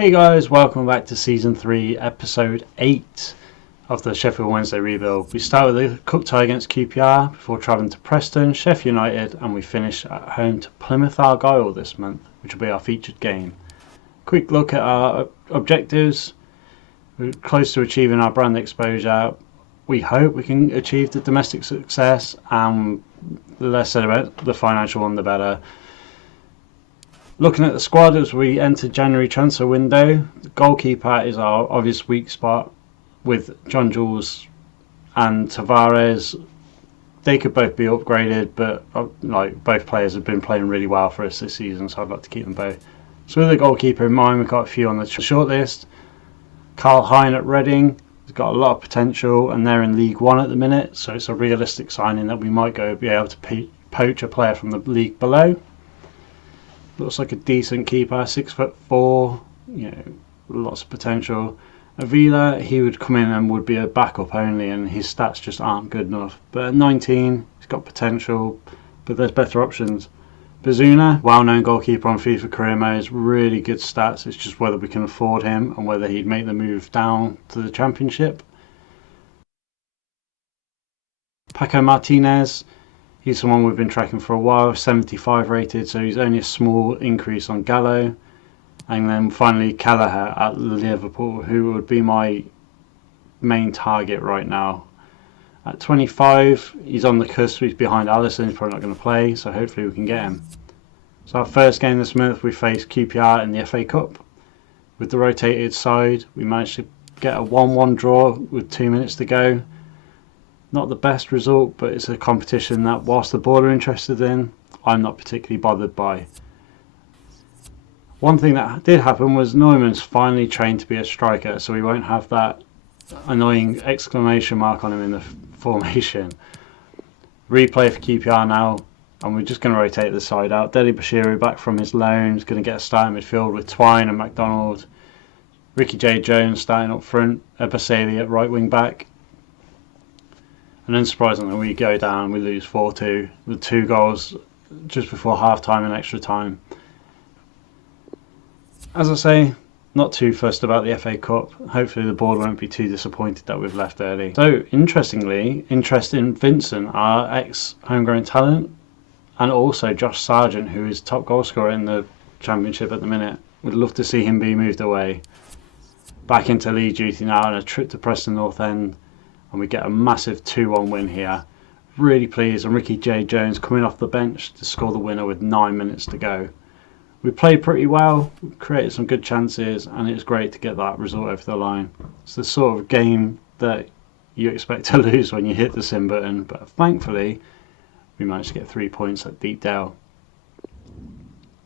Hey guys, welcome back to Season 3, Episode 8 of the Sheffield Wednesday Rebuild. We start with a cup tie against QPR before travelling to Preston, Sheffield United, and we finish at home to Plymouth Argyle this month, which will be our featured game. Quick look at our objectives. We're close to achieving our brand exposure. We hope we can achieve the domestic success, and the less said about the financial one, the better. Looking at the squad as we enter January transfer window, the goalkeeper is our obvious weak spot with John Jules and Tavares. They could both be upgraded, but both players have been playing really well for us this season, so I'd like to keep them both. So with the goalkeeper in mind, we've got a few on the shortlist. Carl Hine at Reading has got a lot of potential, and they're in League One at the minute, so it's a realistic signing that we might be able to poach a player from the league below. Looks like a decent keeper, 6'4", lots of potential. Avila, he would come in and would be a backup only, and his stats just aren't good enough. But at 19, he's got potential, but there's better options. Bazuna, well-known goalkeeper on FIFA career modes, really good stats. It's just whether we can afford him and whether he'd make the move down to the Championship. Paco Martinez. He's someone we've been tracking for a while, 75 rated, so he's only a small increase on Gallo. And then finally Kelleher at Liverpool, who would be my main target right now. At 25, he's on the cusp, he's behind Alisson, he's probably not going to play, so hopefully we can get him. So our first game this month, we face QPR in the FA Cup. With the rotated side, we managed to get a 1-1 draw with 2 minutes to go. Not the best result, but it's a competition that, whilst the board are interested in, I'm not particularly bothered by. One thing that did happen was Neumann's finally trained to be a striker, so we won't have that annoying exclamation mark on him in the formation. Replay for QPR now, and we're just going to rotate the side out. Deli Bashiru back from his loan is going to get a start in midfield with Twine and McDonald. Ricky J. Jones starting up front, Ebaseli at right wing back. And unsurprisingly, we go down, we lose 4-2 with 2 goals just before half time and extra time. As I say, not too fussed about the FA Cup. Hopefully the board won't be too disappointed that we've left early. So interestingly, interest in Vincent, our ex-homegrown talent, and also Josh Sargent, who is top goal scorer in the Championship at the minute. We'd love to see him be moved away. Back into league duty now and a trip to Preston North End. And we get a massive 2-1 win here. Really pleased, and Ricky J. Jones coming off the bench to score the winner with 9 minutes to go. We played pretty well, we created some good chances, and it was great to get that result over the line. It's the sort of game that you expect to lose when you hit the sim button, but thankfully we managed to get 3 points at Deepdale.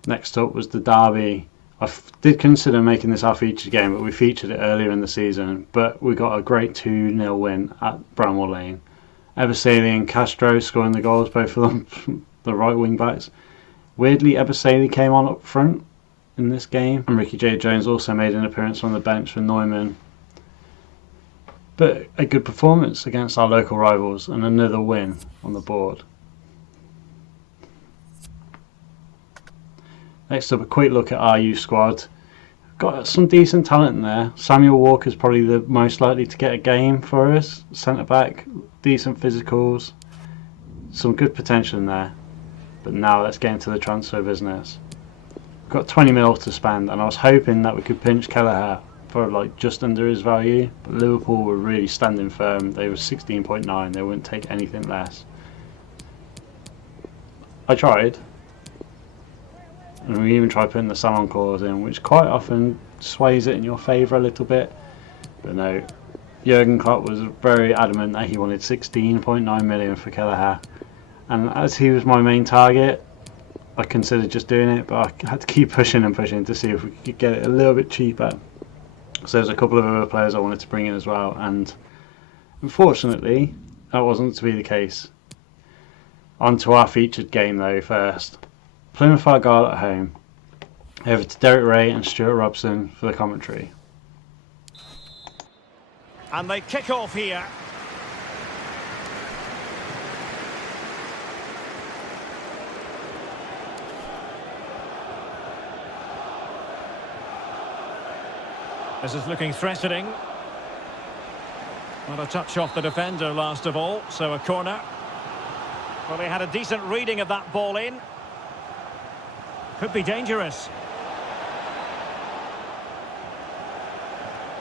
Next up was the derby. I did consider making this our featured game, but we featured it earlier in the season. But we got a great 2-0 win at Bramwell Lane. Ebaseli and Castro scoring the goals, both of them, the right wing backs. Weirdly, Ebaseli came on up front in this game, and Ricky J. Jones also made an appearance on the bench for Neumann. But a good performance against our local rivals, and another win on the board. Next up, a quick look at our youth squad. Got some decent talent in there. Samuel Walker's probably the most likely to get a game for us. Centre back, decent physicals, some good potential in there. But now let's get into the transfer business. We've got 20 mil to spend, and I was hoping that we could pinch Kelleher for just under his value. But Liverpool were really standing firm. They were 16.9. They wouldn't take anything less. I tried. And we even tried putting the salon clause in, which quite often sways it in your favour a little bit. But no, Jurgen Klopp was very adamant that he wanted 16.9 million for Kelleher. And as he was my main target, I considered just doing it, but I had to keep pushing and pushing to see if we could get it a little bit cheaper. So there's a couple of other players I wanted to bring in as well, and unfortunately, that wasn't to be the case. On to our featured game though first. Plymouth Argyle at home. Over to Derek Ray and Stuart Robson for the commentary. And they kick off here. This is looking threatening. Not a touch off the defender last of all, so a corner. Well, they had a decent reading of that ball in. Could be dangerous.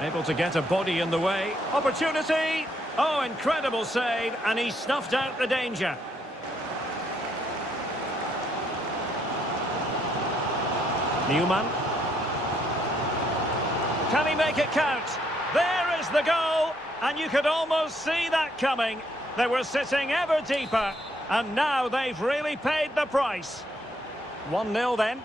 Able to get a body in the way. Opportunity! Oh, incredible save, and he snuffed out the danger. Newman. Can he make it count? There is the goal, and you could almost see that coming. They were sitting ever deeper, and now they've really paid the price. 1-0 then.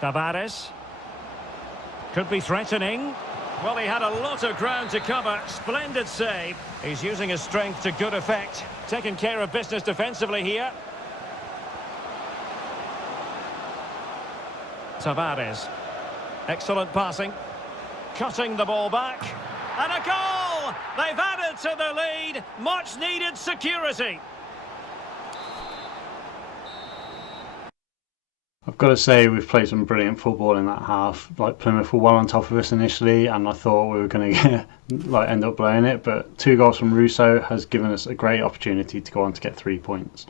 Tavares. Could be threatening. Well, he had a lot of ground to cover. Splendid save. He's using his strength to good effect. Taking care of business defensively here. Tavares. Excellent passing. Cutting the ball back. And a goal! They've added to the lead. Much needed security. I've got to say we've played some brilliant football in that half. Like Plymouth were well on top of us initially, and I thought we were going to end up blowing it. But 2 goals from Russo has given us a great opportunity to go on to get 3 points.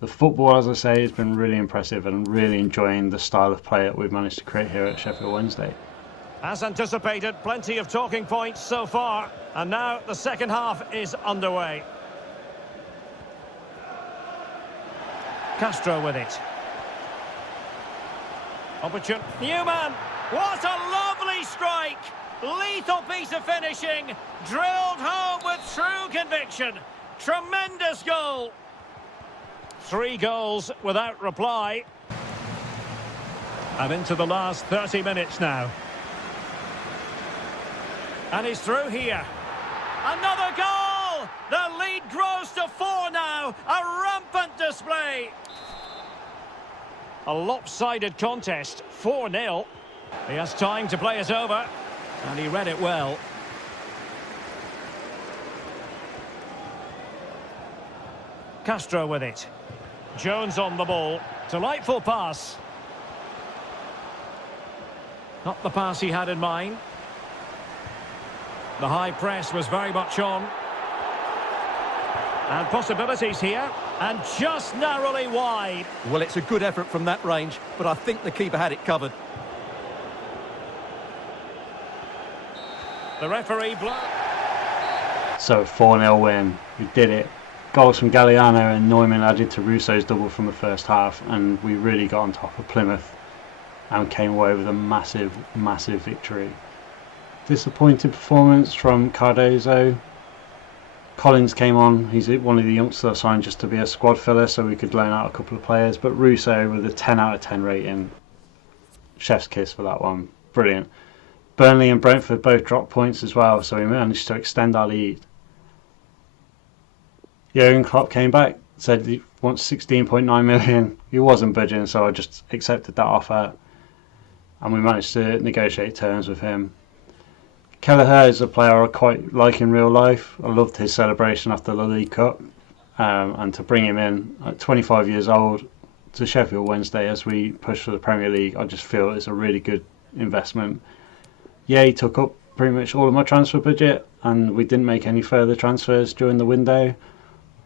The football, as I say, has been really impressive, and I'm really enjoying the style of play that we've managed to create here at Sheffield Wednesday. As anticipated, plenty of talking points so far, and now the second half is underway. Castro with it. Opportunity. Newman! What a lovely strike! Lethal piece of finishing, drilled home with true conviction. Tremendous goal. 3 goals without reply. And into the last 30 minutes now. And he's through here. Another goal! The lead grows to 4 now. A rampant display. A lopsided contest, 4-0. He has time to play it over, and he read it well. Castro with it. Jones on the ball. Delightful pass. Not the pass he had in mind. The high press was very much on. And possibilities here, and just narrowly wide. Well, it's a good effort from that range, but I think the keeper had it covered. The referee So 4-0 win. We did it. Goals from Galliano and Neumann added to Russo's double from the first half, and we really got on top of Plymouth and came away with a massive, massive victory. Disappointing performance from Cardozo. Collins came on. He's one of the youngsters I signed just to be a squad filler so we could loan out a couple of players. But Russo with a 10 out of 10 rating. Chef's kiss for that one. Brilliant. Burnley and Brentford both dropped points as well, so we managed to extend our lead. Jurgen Klopp came back, said he wants 16.9 million. He wasn't budging, so I just accepted that offer. And we managed to negotiate terms with him. Kelleher is a player I quite like in real life. I loved his celebration after the League Cup, and to bring him in at 25 years old to Sheffield Wednesday as we push for the Premier League, I just feel it's a really good investment. Yeah, he took up pretty much all of my transfer budget, and we didn't make any further transfers during the window,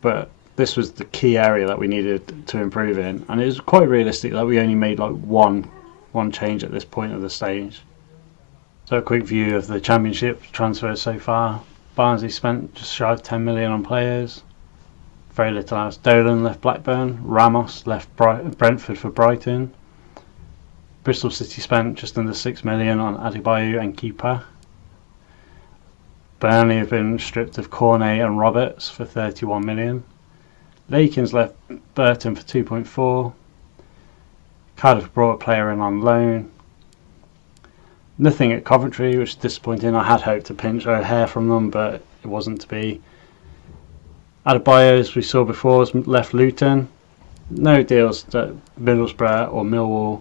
but this was the key area that we needed to improve in, and it was quite realistic that we only made like one change at this point of the stage. So a quick view of the Championship transfers so far. Barnsley spent just shy of 10 million on players. Very little else. Dolan left Blackburn. Ramos left Brentford for Brighton. Bristol City spent just under 6 million on Adebayo and Kepa. Burnley have been stripped of Cornet and Roberts for 31 million. Lakins left Burton for 2.4. Cardiff brought a player in on loan. Nothing at Coventry, which is disappointing. I had hoped to pinch O'Hare from them, but it wasn't to be. Adebayo, as we saw before, has left Luton. No deals at Middlesbrough or Millwall.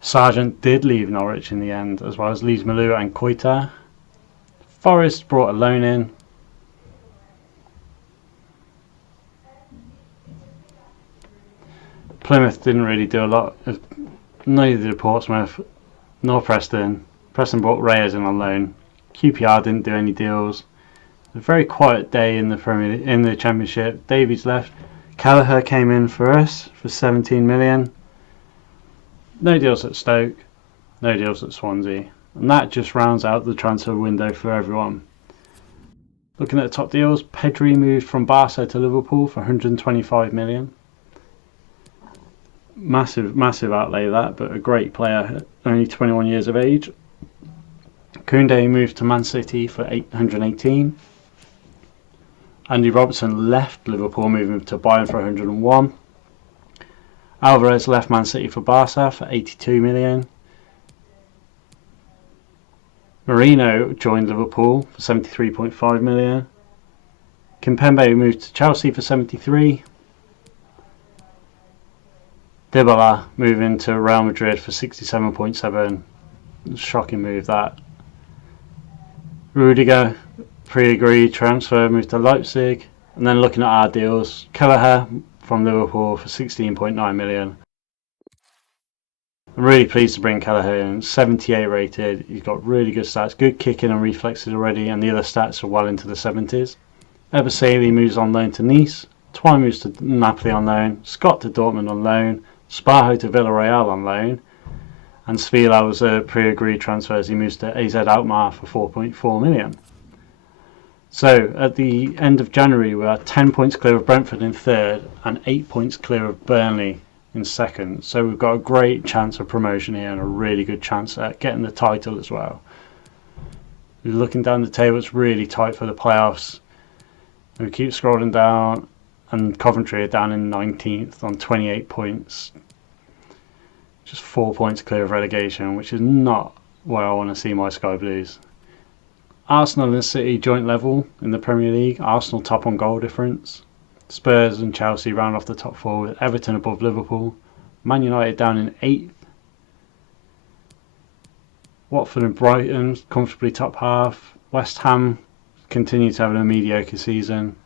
Sargent did leave Norwich in the end, as well as Leeds Malua and Koita. Forest brought a loan in. Plymouth didn't really do a lot. Neither did Portsmouth nor Preston. Preston brought Reyes in on loan. QPR didn't do any deals. A very quiet day in the Championship. Davies left. Kelleher came in for us for 17 million. No deals at Stoke. No deals at Swansea. And that just rounds out the transfer window for everyone. Looking at the top deals, Pedri moved from Barca to Liverpool for 125 million. Massive outlay that, but a great player, only 21 years of age. Koundé moved to Man City for 818. Andy Robertson left Liverpool, moving to Bayern for 101. Alvarez left Man City for Barca for 82 million. Marino joined Liverpool for 73.5 million. Kimpembe moved to Chelsea for 73. Dybala moving to Real Madrid for 67.7. Shocking move that. Rudiger, pre-agreed transfer, moved to Leipzig. And then looking at our deals, Kelleher from Liverpool for 16.9 million. I'm really pleased to bring Kelleher in. 78 rated. He's got really good stats, good kicking and reflexes already, and the other stats are well into the 70s. Ebersali moves on loan to Nice. Twine moves to Napoli on loan. Scott to Dortmund on loan. Sparho to Villarreal on loan. And Svila was a pre-agreed transfer as he moves to AZ Alkmaar for 4.4 million. So at the end of January, we are 10 points clear of Brentford in third and 8 points clear of Burnley in second. So we've got a great chance of promotion here and a really good chance at getting the title as well. Looking down the table, it's really tight for the playoffs. We keep scrolling down, and Coventry are down in 19th on 28 points. Just 4 points clear of relegation, which is not where I want to see my Sky Blues. Arsenal and City joint level in the Premier League. Arsenal top on goal difference. Spurs and Chelsea round off the top four with Everton above Liverpool. Man United down in 8th. Watford and Brighton comfortably top half. West Ham continue to have a mediocre season.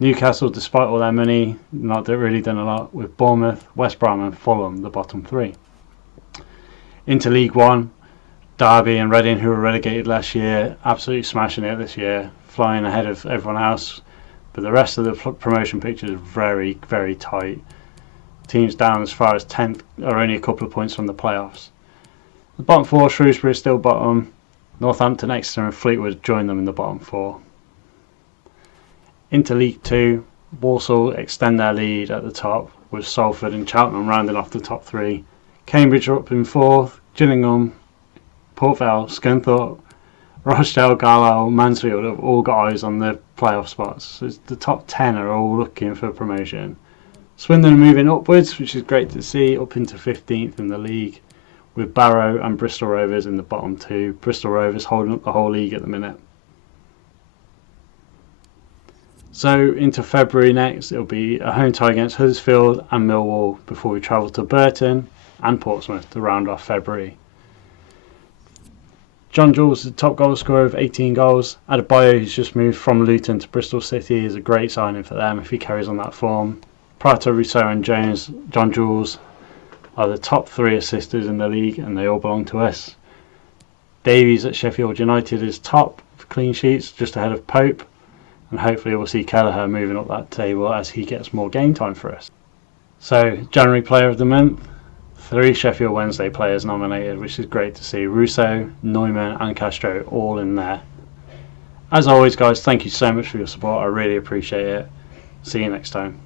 Newcastle, despite all their money, not really done a lot, with Bournemouth, West Brom and Fulham the bottom three. Into League One, Derby and Reading, who were relegated last year, absolutely smashing it this year, flying ahead of everyone else. But the rest of the promotion picture is very, very tight. Teams down as far as 10th are only a couple of points from the playoffs. The bottom four, Shrewsbury is still bottom. Northampton, Exeter and Fleetwood join them in the bottom four. Into League Two, Walsall extend their lead at the top, with Salford and Cheltenham rounding off the top three. Cambridge are up in fourth. Gillingham, Port Vale, Scunthorpe, Rochdale, Carlisle, Mansfield have all got eyes on the playoff spots. So the top 10 are all looking for promotion. Swindon are moving upwards, which is great to see, up into 15th in the league, with Barrow and Bristol Rovers in the bottom two. Bristol Rovers holding up the whole league at the minute. So into February next, it'll be a home tie against Huddersfield and Millwall before we travel to Burton and Portsmouth to round off February. John Jules is the top goal scorer with 18 goals. Adebayo, who's just moved from Luton to Bristol City, is a great signing for them if he carries on that form. Prato, Rousseau and Jones, John Jules are the top three assisters in the league and they all belong to us. Davies at Sheffield United is top for clean sheets, just ahead of Pope. And hopefully we'll see Kelleher moving up that table as he gets more game time for us. So, January Player of the Month, 3 Sheffield Wednesday players nominated, which is great to see. Rousseau, Neumann and Castro all in there. As always guys, thank you so much for your support, I really appreciate it. See you next time.